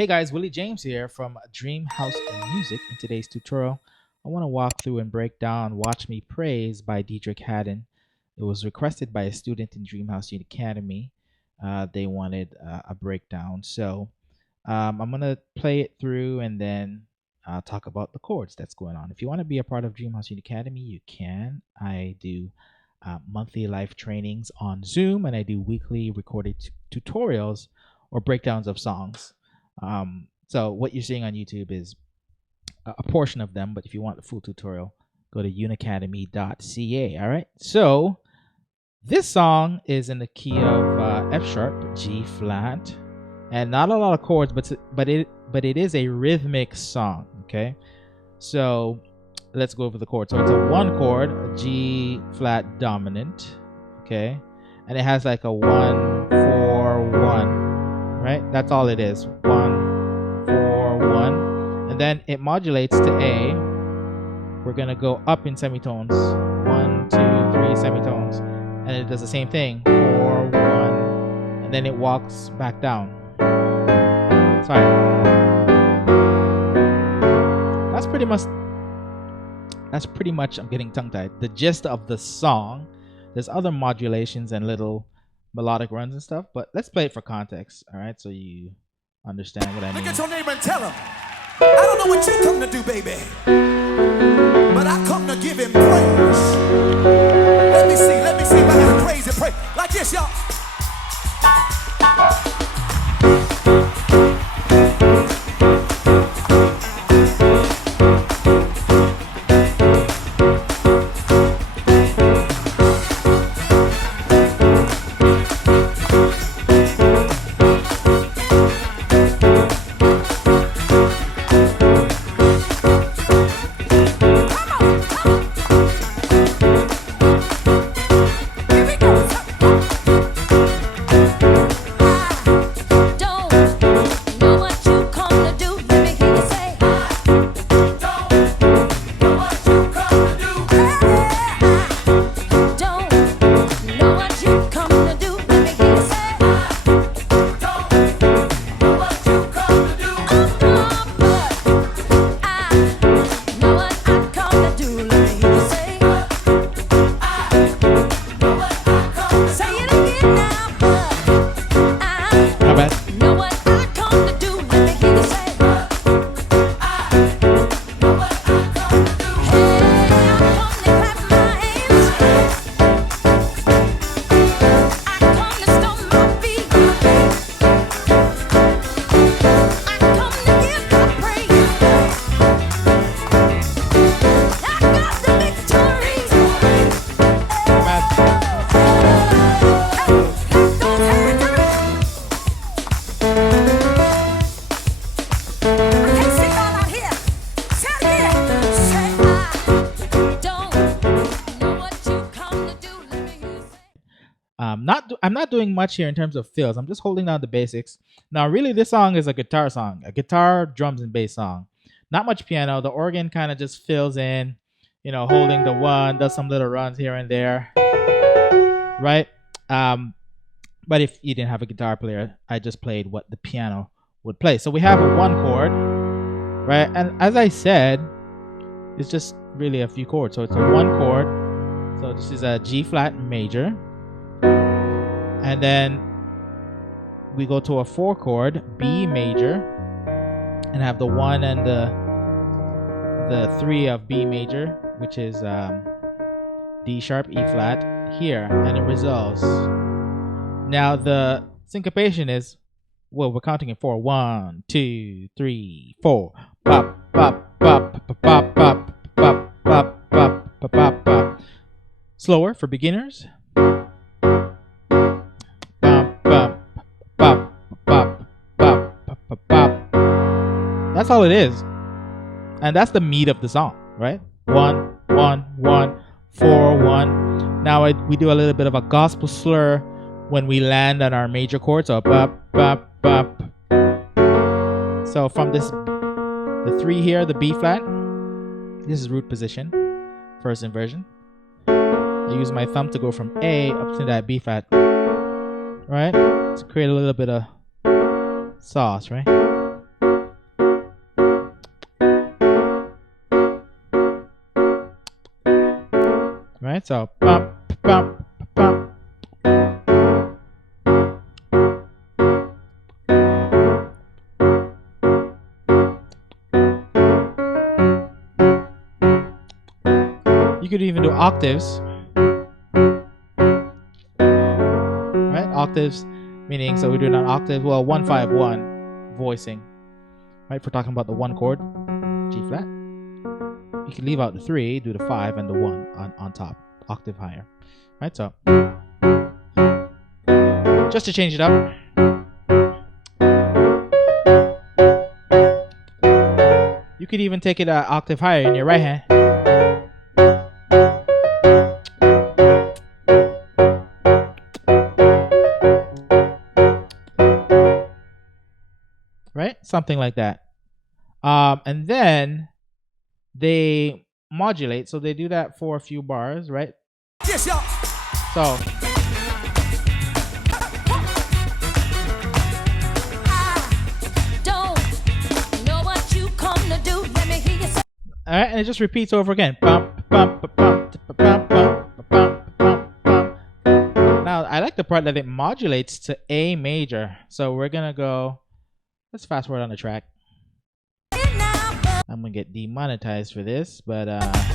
Hey guys, Willie James here from DreamHouse Music. In today's tutorial, I want to walk through and break down Watch Me Praise by Deitrick Haddon. It was requested by a student in DreamHouse Unicademy. They wanted a breakdown. I'm going to play it through and then talk about the chords that's going on. If you want to be a part of DreamHouse Unicademy, you can. I do monthly live trainings on Zoom, and I do weekly recorded tutorials or breakdowns of songs. So what you're seeing on YouTube is a portion of them, but if you want the full tutorial, go to unicademy.ca. All right. So this song is in the key of F sharp, G flat, and not a lot of chords, but it is a rhythmic song. Okay. So let's go over the chords. So it's a one chord, a G flat dominant. Okay. And it has like a 1 4 1. Right, that's all it is. 1 4 1, and then it modulates to A. We're gonna go up in semitones. 1 2 3 semitones, and it does the same thing. 4 1, and then it walks back down. Sorry. That's pretty much. I'm getting tongue-tied. The gist of the song. There's other modulations and little melodic runs and stuff, but let's play it for context, all right, so you understand what I mean. Look at your neighbor and tell him, I don't know what you come to do, baby, but I come to give him praise. Let me see if I can praise and pray. Like this, y'all. I'm not doing much here in terms of fills. I'm just holding down the basics. Now, really, this song is a guitar song, a guitar, drums, and bass song. Not much piano. The organ kind of just fills in, holding the one, does some little runs here and there, right? But if you didn't have a guitar player, I just played what the piano would play. So we have a one chord, right? And as I said, it's just really a few chords. So it's a one chord. So this is a G flat major. And then we go to a 4 chord, B major, and have the 1 and the 3 of B major, which is D sharp, E flat here, and it resolves. Now the syncopation is, well, we're counting in 4. 1 2 3 4. Bop bop bop bop bop bop bop bop bop bop bop. Slower for beginners. That's all it is, and that's the meat of the song, right? 1 1 1 4 1. Now we do a little bit of a gospel slur when we land on our major chord, so bop bop bop. So from the 3 here, the B flat, this is root position, first inversion. I use my thumb to go from A up to that B flat, right? To create a little bit of sauce, right? Right, so bump, bump, bump. You could even do octaves. Right, octaves meaning, so we're doing an octave, well, 1-5-1 voicing. Right, if we're talking about the 1 chord, G flat. You can leave out the 3, do the 5 and the 1 on top, octave higher. Right, so just to change it up. You could even take it an octave higher in your right hand. Right, something like that. And then they modulate, so they do that for a few bars, right? Yes, y'all. So all right, and it just repeats over again. Bump, bump, bump, bump, bump, bump, bump, bump, bump. Now, I like the part that it modulates to A major. So we're gonna go. Let's fast forward on the track. I'm gonna get demonetized for this, but let's see.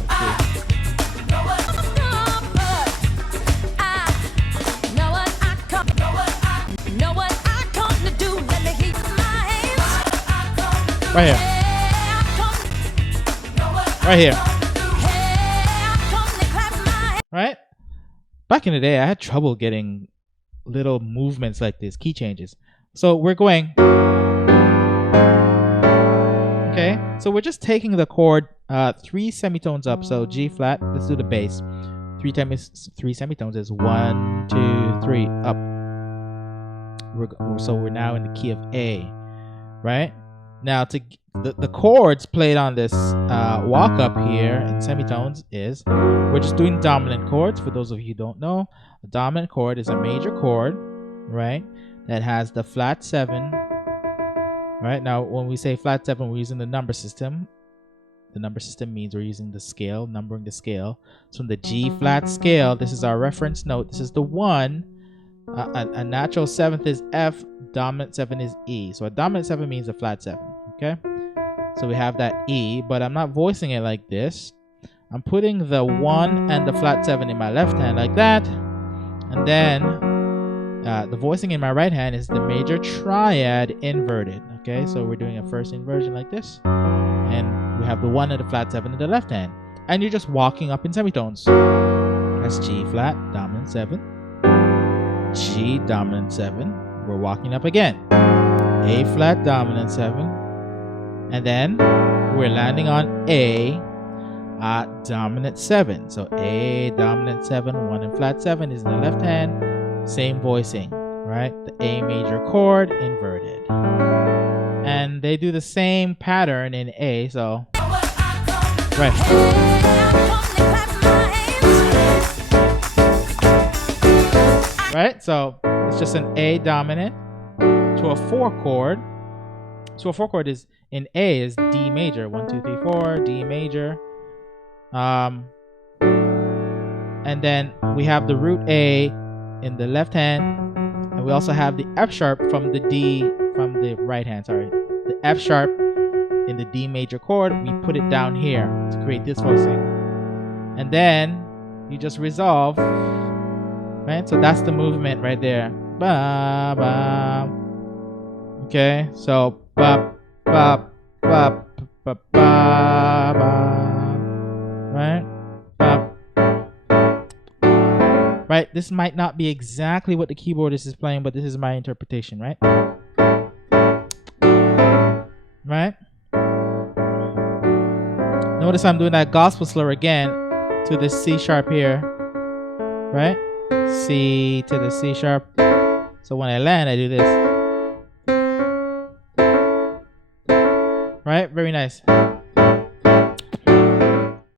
Right here. Right here. Right? Back in the day, I had trouble getting little movements like this, key changes. So we're going. Okay, so we're just taking the chord 3 semitones up. So G flat, let's do the bass. 3 times 3 semitones is 1, 2, 3, up. So we're now in the key of A, right? Now to the chords played on this walk up here in semitones is, we're just doing dominant chords. For those of you who don't know, a dominant chord is a major chord, right? That has the flat 7. Right, now when we say flat 7, we're using the number system. The number system means we're using the scale, numbering the scale. So in the G flat scale, this is our reference note. This is the 1. A natural 7th is F, dominant 7 is E. So a dominant 7 means a flat 7. Okay, so we have that E, but I'm not voicing it like this. I'm putting the 1 and the flat 7 in my left hand like that, and then the voicing in my right hand is the major triad inverted. Okay, so we're doing a first inversion like this, and we have the 1 and the flat 7 in the left hand, and you're just walking up in semitones. That's G flat, dominant 7, G dominant 7. We're walking up again. A flat, dominant 7, and then we're landing on A dominant 7. So A dominant 7, 1 and flat 7 is in the left hand. Same voicing, right? The A major chord inverted. And they do the same pattern in A, so right. Right? So it's just an A dominant to a 4 chord. So a 4 chord is in A is D major. 1, 2, 3, 4, D major. And then we have the root A in the left hand, and we also have the F sharp from the D from the right hand. Sorry, the F sharp in the D major chord. We put it down here to create this voicing, and then you just resolve. Right, so that's the movement right there. Ba ba. Okay, so ba ba ba ba ba ba. Right. Right, this might not be exactly what the keyboardist is playing, but this is my interpretation, right? Right? Notice I'm doing that gospel slur again to the C sharp here, right? C to the C sharp. So when I land, I do this. Right? Very nice.